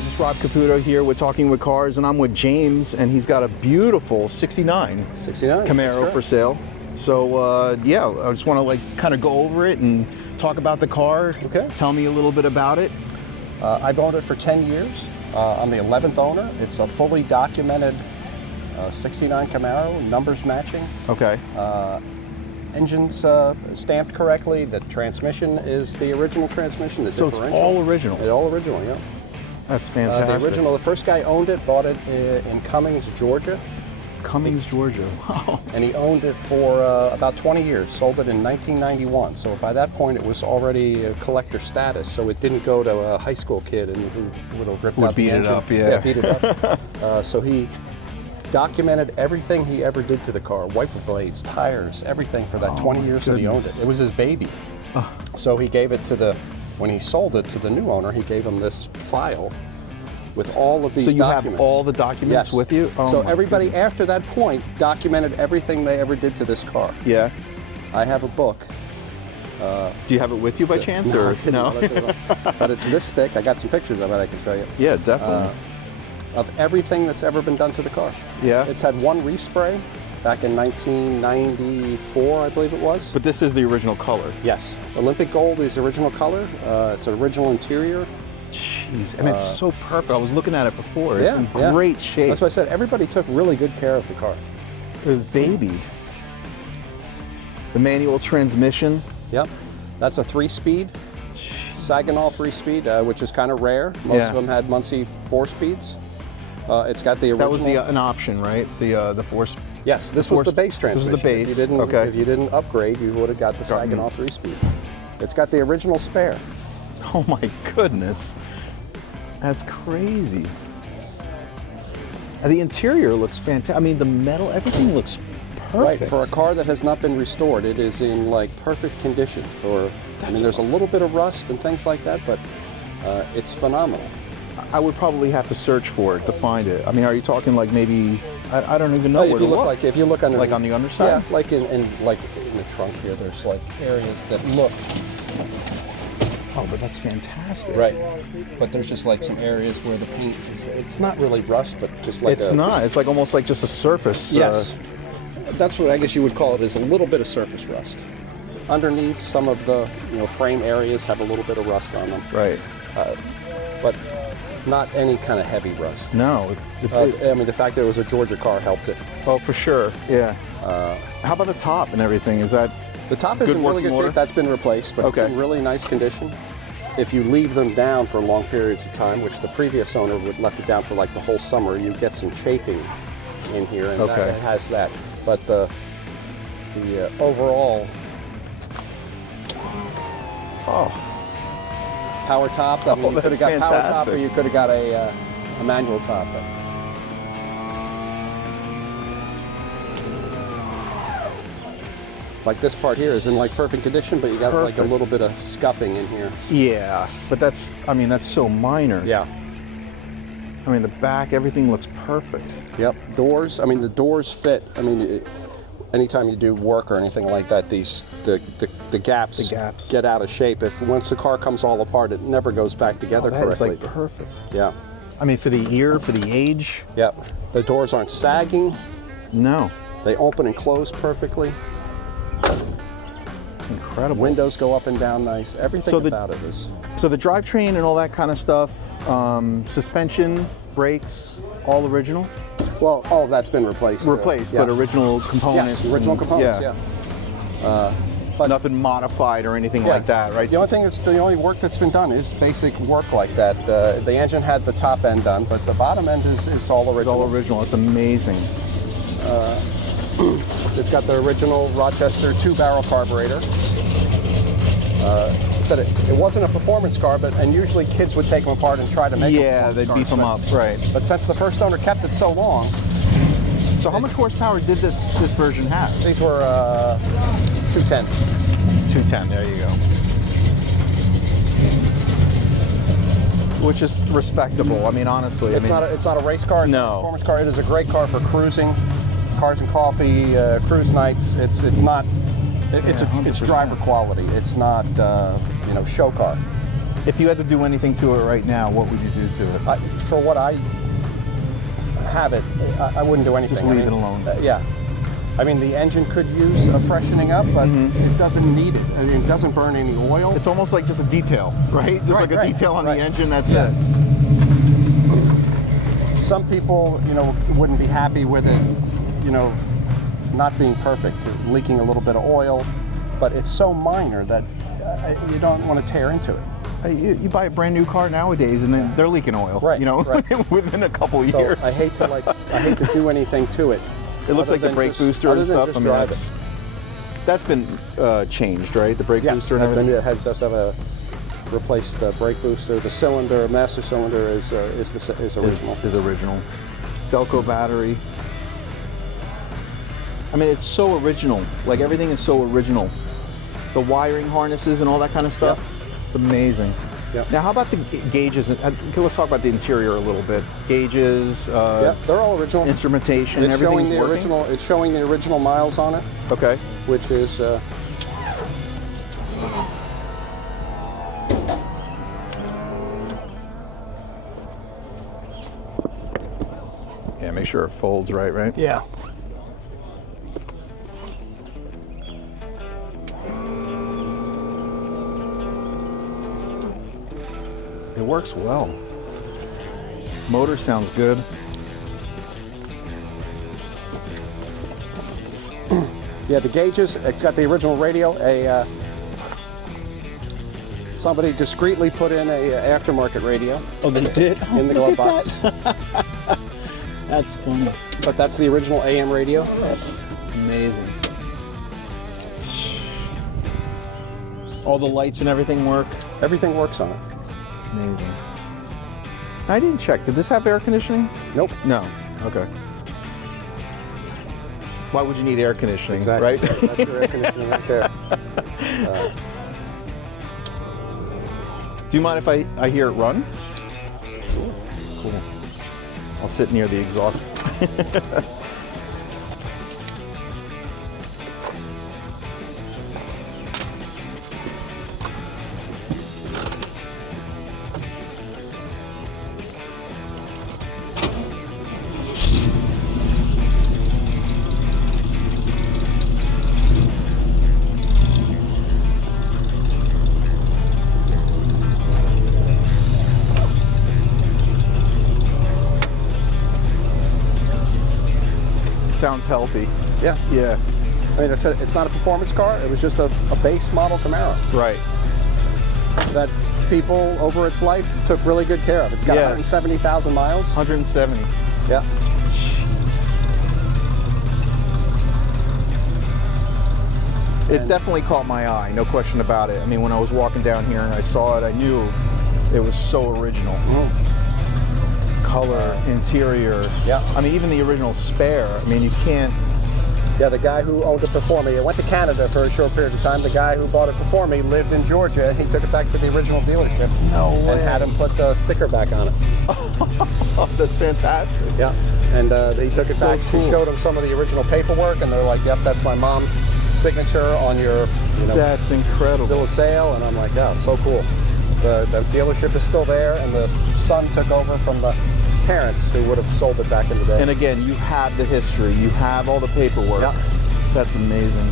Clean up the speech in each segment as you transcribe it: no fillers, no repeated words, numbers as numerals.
guys, it's Rob Caputo here. We're talking with cars, and I'm with James, and he's got a beautiful 69 Camaro for sale. So yeah, I just want to like kind of go over it and talk about the car. Okay. Tell me a little bit about it. I've owned it for 10 years. I'm the 11th owner. It's a fully documented 69 Camaro, numbers matching. Okay. Engine's stamped correctly. The transmission is the original transmission. The So it's all original? It's all original, yeah. That's fantastic. The first guy owned it, bought it in Cummings, Georgia. Cummings, Georgia. Wow. And he owned it for about 20 years, sold it in 1991. So by that point, it was already a collector status. So it didn't go to a high school kid and who would have ripped out the engine. Yeah, beat it up. So he documented everything he ever did to the car, wiper blades, tires, everything for that 20 years that he owned it. It was his baby. So he gave it to when he sold it to the new owner, he gave him this file with all of these documents. So you have all the documents with you? Oh, so everybody after that point documented everything they ever did to this car. Yeah. I have a book. Do you have it with you by chance? No, or I didn't. no? But it's this thick. I got some pictures of it I can show you. Yeah, definitely. Of everything that's ever been done to the car. Yeah. It's had one respray back in 1994, I believe it was. But this is the original color. Yes. Olympic Gold is the original color. It's an original interior. Jeez, and it's so perfect. I was looking at it before. It's in yeah. great shape. That's why I said everybody took really good care of the car. It was babied. The manual transmission. Yep. That's a 3-speed. Saginaw 3-speed, which is kind of rare. Most of them had Muncie 4-speeds. It's got the original. That was an option, right? The force. Yes, this was the base transmission. This was the base. If you didn't upgrade, you would have got the Saginaw 3-speed. It's got the original spare. Oh my goodness, that's crazy. And the interior looks fantastic. I mean, the metal, everything looks perfect. Right, for a car that has not been restored, it is in like perfect condition. I mean, there's a little bit of rust and things like that, but it's phenomenal. I would probably have to search for it to find it. I mean, are you talking like maybe, I don't even know where to look. If you look on like on the underside? Yeah, like in the trunk here, there's like areas that look. Oh, but that's fantastic. Right, but there's just like some areas where the paint it's not really rust, but just like it's not. It's like almost like just a surface. Yes, that's what I guess you would call it, is a little bit of surface rust. Underneath, some of the frame areas have a little bit of rust on them. Right. But not any kind of heavy rust. No. I mean, the fact that it was a Georgia car helped it. Oh, for sure. Yeah. How about the top and everything? Is that the top is in really good shape? That's been replaced, but it's in really nice condition. If you leave them down for long periods of time, which the previous owner would left it down for like the whole summer, you get some chafing in here, and that has that. But the overall power top. I mean, you could have got power top, or you could have got a manual top. Like this part here is in like perfect condition, but you got like a little bit of scuffing in here. Yeah, but that's so minor. Yeah. I mean, the back, everything looks perfect. Yep. Doors, I mean, the doors fit. I mean, anytime you do work or anything like that, the gaps get out of shape. Once the car comes all apart, it never goes back together correctly. That is like perfect. Yeah. I mean, for the ear, for the age. Yep. The doors aren't sagging. No. They open and close perfectly. It's incredible. Windows go up and down nice. Everything about it is. So the drivetrain and all that kind of stuff, suspension, brakes, all original? Well, all of that's been replaced. But original components. Yes, original components, yeah. But nothing modified or anything like that, right? The only work that's been done is basic work like that. The engine had the top end done, but the bottom end is all original. It's all original. It's amazing. It's got the original Rochester 2-barrel carburetor. Said it wasn't a performance car, and usually kids would take them apart and try to make them. Yeah, they'd beef them up, right. But since the first owner kept it so long. So how much horsepower did this version have? These were 210. 210, there you go. Which is respectable. I mean, honestly. It's not a race car. It's a performance car. It is a great car for cruising, cars and coffee, cruise nights. It's not. It's driver quality. It's not show car. If you had to do anything to it right now, what would you do to it? For what I have it, I wouldn't do anything. Just leave it alone. Yeah. I mean, the engine could use a freshening up, but it doesn't need it. I mean, it doesn't burn any oil. It's almost like just a detail, right? Just like a detail on the engine, that's it. Some people, you know, wouldn't be happy with it, you know, not being perfect, leaking a little bit of oil, but it's so minor that you don't want to tear into it. You buy a brand new car nowadays, and then they're leaking oil, right? You know, within a couple years. I hate to do anything to it. It looks like the brake booster and stuff. I mean, that's been changed, right? The brake booster and everything. It does have a replaced brake booster. The cylinder, master cylinder, is original. Is original. Delco battery. I mean, it's so original. Like, everything is so original. The wiring harnesses and all that kind of stuff. Yep. It's amazing. Yep. Now, how about the gauges? Let's talk about the interior a little bit. Gauges. Yeah, they're all original. Instrumentation. It's everything's showing the working. original. It's showing the original miles on it. Okay. Which is. Yeah, make sure it folds right? Yeah. It works well. Motor sounds good. Yeah, the gauges, it's got the original radio. Somebody discreetly put in a aftermarket radio. Oh, they did? In the glove box. That's funny. But that's the original AM radio. Amazing. All the lights and everything work? Everything works on it. Amazing. I didn't check. Did this have air conditioning? Nope. No. Okay. Why would you need air conditioning? Exactly. Right? That's your air conditioning right there. Do you mind if I hear it run? Sure. Cool. I'll sit near the exhaust. Sounds healthy. Yeah. Yeah. I mean, it's not a performance car. It was just a base model Camaro. Right. That people over its life took really good care of. It's got 170,000 miles. 170. Yeah. It definitely caught my eye, no question about it. I mean, when I was walking down here and I saw it, I knew it was so original. Color, interior. Yeah. I mean, even the original spare. I mean, you can't. Yeah, the guy who owned it before me, I went to Canada for a short period of time. The guy who bought it before me lived in Georgia, and he took it back to the original dealership. No way. And had him put the sticker back on it. That's fantastic. Yeah. And he took it So back. cool. She showed him some of the original paperwork, and they're like, "Yep, that's my mom's signature on your, That's incredible. bill of sale." And I'm like, "Yeah, so cool." The dealership is still there, and the son took over from the parents who would have sold it back in the day. And again, you have the history, you have all the paperwork. Yeah. That's amazing.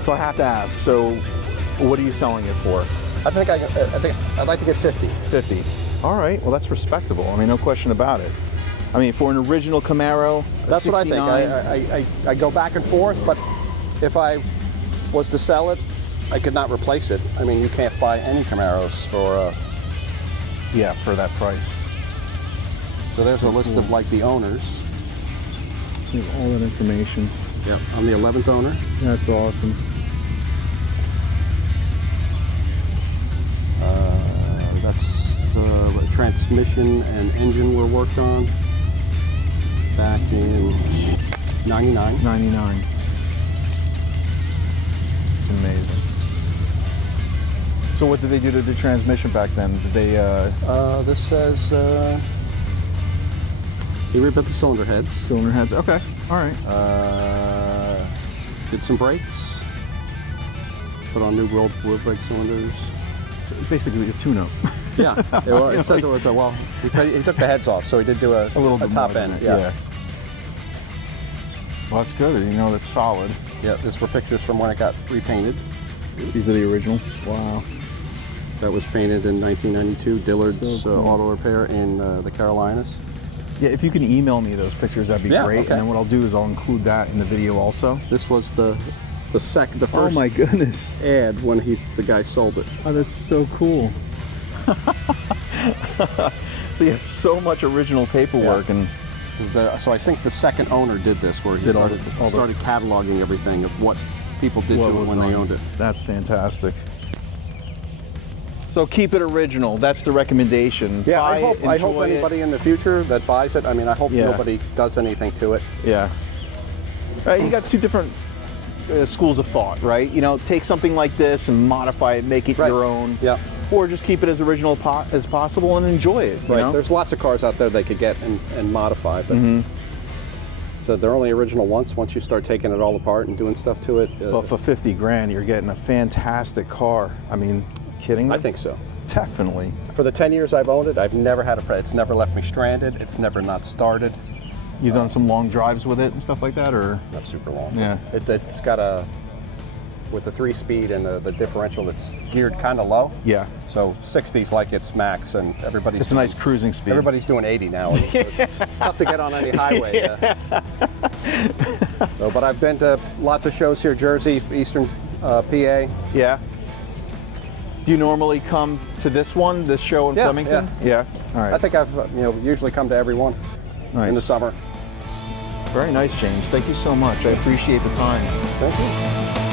So I have to ask, so what are you selling it for? I think I'd like to get 50. 50. All right, well, that's respectable. I mean, no question about it. I mean, for an original Camaro, That's 69, what I think. I go back and forth, but if I was to sell it, I could not replace it. I mean, you can't buy any Camaros for. yeah, for that price. So there's a list of like the owners. So you have all that information. Yeah, I'm the 11th owner. That's awesome. That's the transmission and engine were worked on back in 99. 99. It's amazing. So what did they do to the transmission back then? Did they, This says he rebuilt the cylinder heads. cylinder heads? Okay, all right. Did some brakes. Put on new rolled brake cylinders. It's basically a tune-up. Yeah, it says it was a, well, he took the heads off, so he did do a little bit top more end. than Yeah. that, Well, that's good. You know, that's solid. Yeah, these were pictures from when it got repainted. These are the original. Wow. That was painted in 1992, Dillard's So cool. Auto Repair in the Carolinas. Yeah, if you can email me those pictures, that'd be Yeah, great. okay. And then what I'll do is I'll include that in the video also. This was the first Oh my goodness. ad when the guy sold it. Oh, that's so cool. So you have so much original paperwork, Yeah. and So I think the second owner did this, where he Did started all the- cataloging everything of what people did what to it was when they on. owned it. That's fantastic. So keep it original. That's the recommendation. Yeah, Buy I hope it, enjoy it. anybody in the future that buys it, I mean, I hope Yeah. nobody does anything to it. Yeah. Right, you got two different schools of thought, right? You know, take something like this and modify it, make it Right. your own. Yeah. Or just keep it as original as possible and enjoy it. You Right. know? There's lots of cars out there they could get and modify, but so they're only original once you start taking it all apart and doing stuff to it. But for 50 grand, you're getting a fantastic car. I mean, kidding me? I think so. Definitely. For the 10 years I've owned it, I've never had it's never left me stranded. It's never not started. You've done some long drives with it and stuff like that, or? Not super long. Yeah. It's got with the 3-speed and the differential, it's geared kind of low. Yeah. So 60's like its max, and everybody's It's a nice cruising speed. Everybody's doing 80 now. It's tough to get on any highway. So, but I've been to lots of shows here, Jersey, Eastern PA. Yeah. Do you normally come to this show in Yeah, Flemington? Yeah. All right. I think I've usually come to every one in the Nice. summer. Very nice, James. Thank you so much. I appreciate the time. Thank you.